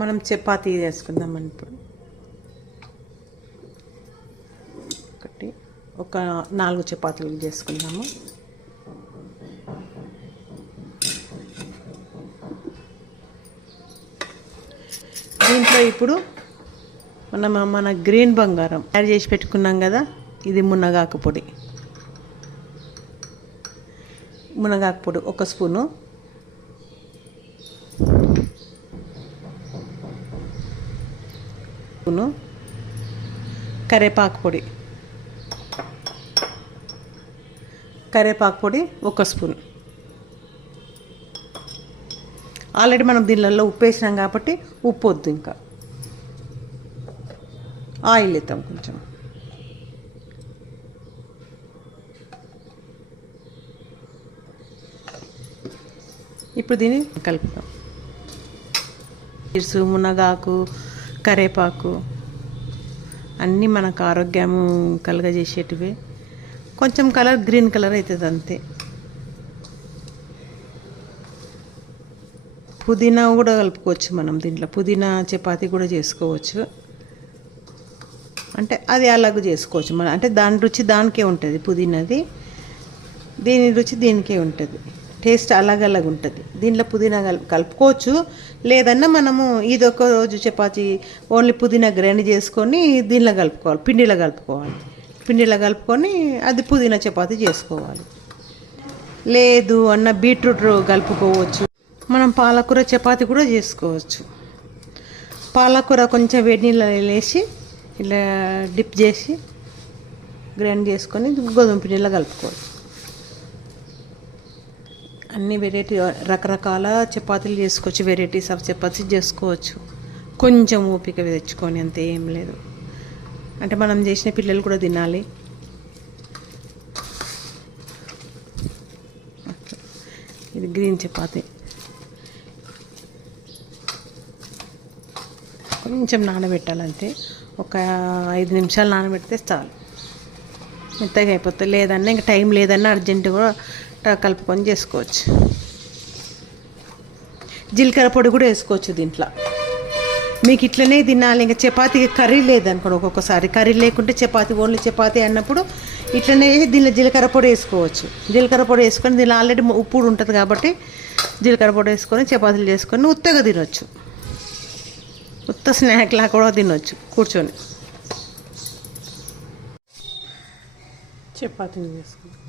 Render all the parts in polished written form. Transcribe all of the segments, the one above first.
మనం చపాతీ చేసుకుందామని ఇప్పుడు ఒక 4 చపాతీలు చేసుకుందాము. దీంట్లో ఇప్పుడు మన గ్రీన్ బంగారం తయారు చేసి పెట్టుకున్నాం కదా, ఇది మునగాకు పొడి. మునగాకు పొడి 1 స్పూను, కరివేపాకు పొడి 1 స్పూన్. ఆల్రెడీ మనం దీనిలో ఉప్పు వేసినాం కాబట్టి ఉప్పు వద్దు. ఇంకా ఆయిల్ వేద్దాం కొంచెం. ఇప్పుడు దీన్ని కలుపుతాం. మునగాకు, కరివేపాకు అన్నీ మనకు ఆరోగ్యం కలుగజేసేటివే. కొంచెం కలర్ గ్రీన్ కలర్ అవుతుంది అంతే. పుదీనా కూడా కలుపుకోవచ్చు మనం దీంట్లో. పుదీనా చపాతీ కూడా చేసుకోవచ్చు. అంటే అది అలాగ చేసుకోవచ్చు మనం. అంటే దాని రుచి దానికే ఉంటుంది పుదీనాది, దీని రుచి దీనికే ఉంటుంది. టేస్ట్ అలాగ ఉంటుంది. దీంట్లో పుదీనా కలుపుకోవచ్చు. లేదన్నా మనము ఇదొక రోజు చపాతీ ఓన్లీ పుదీనా గ్రైండ్ చేసుకొని దీనిలో కలుపుకోవాలి, పిండిలో కలుపుకోవాలి. పిండిలో కలుపుకొని అది పుదీనా చపాతీ చేసుకోవాలి. లేదు అన్న బీట్రూట్ కలుపుకోవచ్చు. మనం పాలకూర చపాతీ కూడా చేసుకోవచ్చు. పాలకూర కొంచెం వేడి నీళ్ళలో వేసి ఇలా డిప్ చేసి గ్రైండ్ చేసుకొని గోధుమ పిండిలో కలుపుకోవచ్చు. అన్ని వెరైటీ రకరకాల చపాతీలు చేసుకోవచ్చు. వెరైటీస్ ఆఫ్ చపాతీ చేసుకోవచ్చు. కొంచెం ఓపిక తెచ్చుకొని, అంతే, ఏం లేదు. అంటే మనం చేసిన పిల్లలు కూడా తినాలి. ఇది గ్రీన్ చపాతీ. కొంచెం నానబెట్టాలంతే. ఒక 5 నిమిషాలు నానబెడితే చాలు, మెత్తగా అయిపోతుంది. లేదన్నా ఇంకా టైం లేదన్నా అర్జెంటు కూడా కలుపుకొని చేసుకోవచ్చు. జీలకర్ర పొడి కూడా వేసుకోవచ్చు దీంట్లో. మీకు ఇట్లనే తినాలి, ఇంకా చపాతీకి కర్రీ లేదనుకోండి, ఒక్కొక్కసారి కర్రీ లేకుంటే చపాతీ ఓన్లీ చపాతీ అన్నప్పుడు ఇట్లనే దీనిలో జీలకర్ర పొడి వేసుకోవచ్చు. జీలకర్ర పొడి వేసుకొని దీనిలో ఆల్రెడీ ఉప్పు ఉంటుంది కాబట్టి జీలకర్ర పొడి వేసుకొని చపాతీలు చేసుకొని ఉత్తగా తినొచ్చు. ఉత్త స్నాక్లా కూడా తినొచ్చు కూర్చొని. చపాతీని చేసుకుంటాం.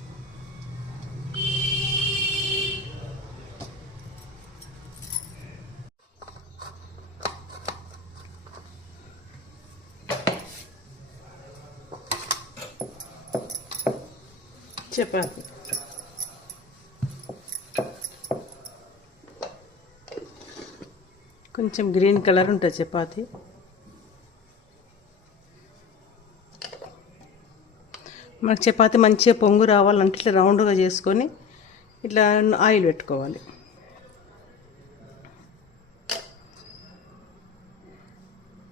చపాతీ కొంచెం గ్రీన్ కలర్ ఉంటుంది చపాతీ. మనకు చపాతీ మంచిగా పొంగు రావాలంటే ఇట్లా రౌండ్గా చేసుకొని ఇట్లా ఆయిల్ పెట్టుకోవాలి.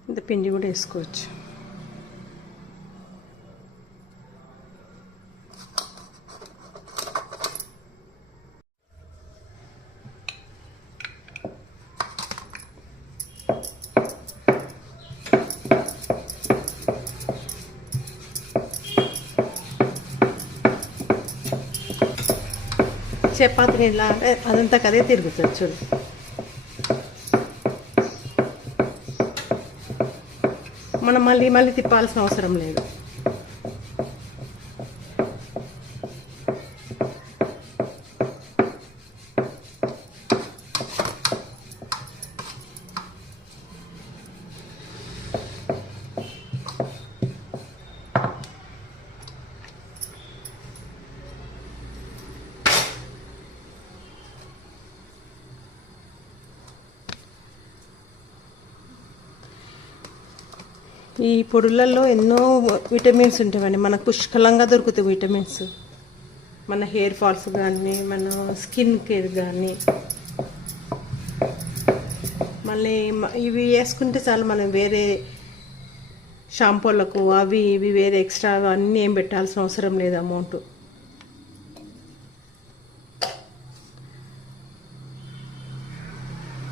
ఇంత పిండి కూడా వేసుకోవచ్చు. చపాతీని ఇలా అంటే అదంతా కదే తిరుగుతుంది చూడు. మనం మళ్ళీ తిప్పాల్సిన అవసరం లేదు. ఈ పొడులలో ఎన్నో విటమిన్స్ ఉంటాయండి. మనకు పుష్కలంగా దొరుకుతాయి విటమిన్స్. మన హెయిర్ ఫాల్స్ కానీ, మన స్కిన్ కేర్ కానీ. మళ్ళీ ఇవి వేసుకుంటే చాలు, మనం వేరే షాంపూలకు అవి ఇవి వేరే ఎక్స్ట్రా అన్నీ ఏం పెట్టాల్సిన అవసరం లేదు అమౌంట్.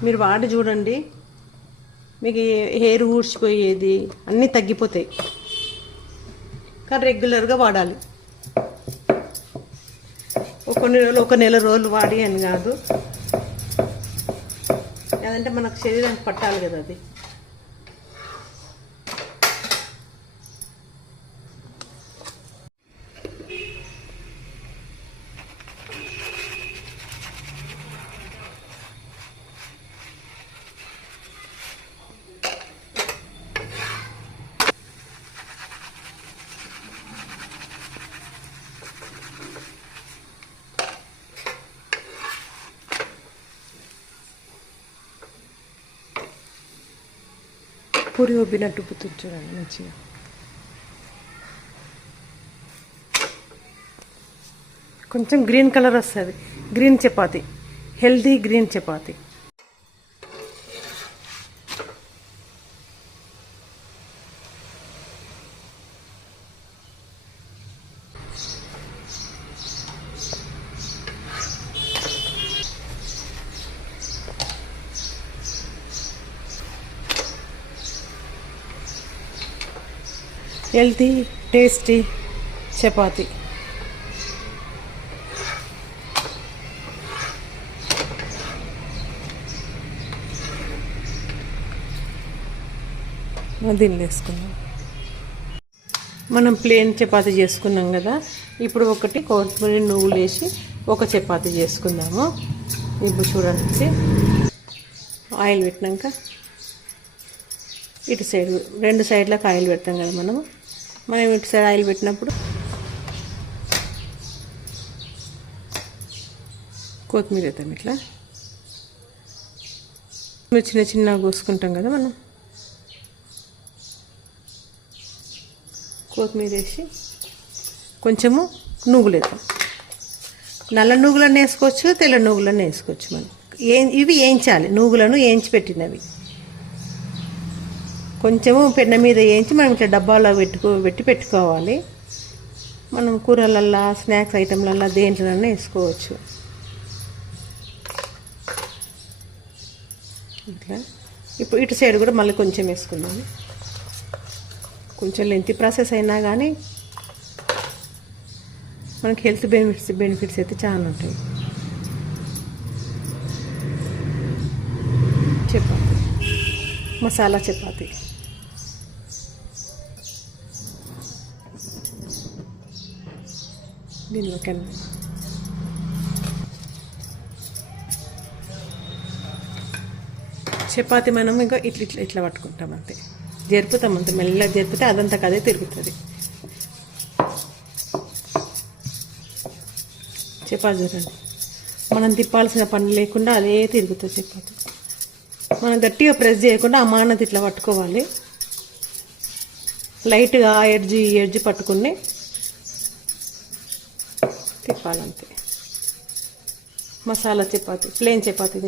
మీరు వాడి చూడండి, మీకు హెయిర్ ఊడ్చిపోయేది అన్నీ తగ్గిపోతాయి. కానీ రెగ్యులర్గా వాడాలి. ఒక నెల రోజులు వాడి అని కాదు, అదంటే మనకు శరీరానికి పట్టాలి కదా అది. పూరి ఉబ్బినట్టు ఉబ్బుతుంది చూడండి మంచిగా. కొంచెం గ్రీన్ కలర్ వస్తుంది. Green chapati, healthy green chapati. Healthy tasty chapati. దీన్ని వేసుకుందాం. మనం ప్లేన్ చపాతి చేసుకున్నాం కదా, ఇప్పుడు ఒకటి కొత్తిమీర నువ్వులు వేసి ఒక చపాతి చేసుకుందాము. ఇప్పుడు చూడండి, ఆయిల్ పెట్టినాక ఇటు సైడ్ 2 సైడ్లకు ఆయిల్ పెడతాం కదా మనం ఇటు సైడ్ ఆయిల్ పెట్టినప్పుడు కొత్తిమీర వేద్దాం. ఇట్లా చిన్న చిన్నగా కోసుకుంటాం కదా మనం. కొత్తిమీర వేసి కొంచెము నువ్వులు వేద్దాం. నల్ల నువ్వులను వేసుకోవచ్చు, తెల్ల నువ్వులను వేసుకోవచ్చు. మనం ఇవి వేయించాలి, నువ్వులను వేయించి పెట్టినవి. కొంచెము పెన్న మీద వేయించి మనం ఇట్లా డబ్బాలో పెట్టుకోవాలి. మనం కూరలల్లా, స్నాక్స్ ఐటెంలల్లా, దేంట్లన్నా వేసుకోవచ్చు. ఇట్లా ఇప్పుడు ఇటు సైడ్ కూడా మళ్ళీ కొంచెం వేసుకున్నాము. కొంచెం లెంతీ ప్రాసెస్ అయినా కానీ మనకి హెల్త్ బెనిఫిట్స్ అయితే చాలా ఉంటాయి. చపాతి, మసాలా చపాతి. దీనిలోకన్నా చపాతి మనం ఇంకా ఇట్లా పట్టుకుంటాం అంతే, జరుపుతాం అంతే. మెల్లగా జరిపితే అదంతా కదే తిరుగుతుంది. చపాతి చూడండి, మనం తిప్పాల్సిన పని లేకుండా అదే తిరుగుతుంది చపాతి. మనం గట్టిగా ప్రెస్ చేయకుండా అమానతి ఇట్లా పట్టుకోవాలి. లైట్గా ఎడ్జి పట్టుకుని తిప్పాలంతే. మసాలా చపాతి, ప్లేన్ చపాతి.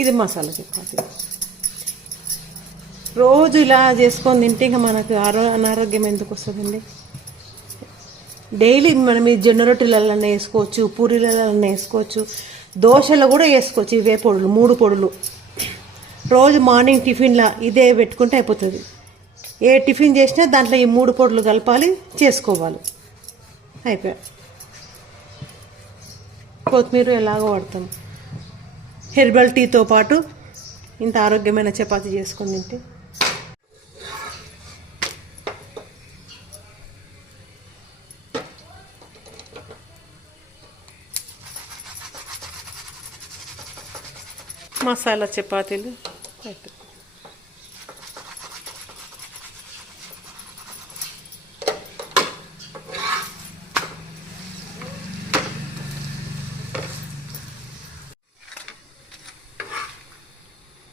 ఇది మసాలా చపాతి. రోజు ఇలా చేసుకొని తింటే ఇంకా మనకు అనారోగ్యం ఎందుకు వస్తుందండి? డైలీ మనం ఈ జొన్న రొట్టెలలో వేసుకోవచ్చు, పూరీలలో వేసుకోవచ్చు, దోశలో కూడా వేసుకోవచ్చు. ఇవే పొడులు, 3 పొడులు రోజు మార్నింగ్ టిఫిన్లా ఇదే పెట్టుకుంటే అయిపోతుంది. ఏ టిఫిన్ చేసినా దాంట్లో ఈ 3 పొడులు కలపాలి, చేసుకోవాలి, అయిపోయా. కొత్తిమీర ఎలాగో వాడతాం. హెర్బల్ టీతో పాటు ఇంత ఆరోగ్యమైన చపాతీ చేసుకొని తింటే మసాలా చపాతీలు అయిపోయి.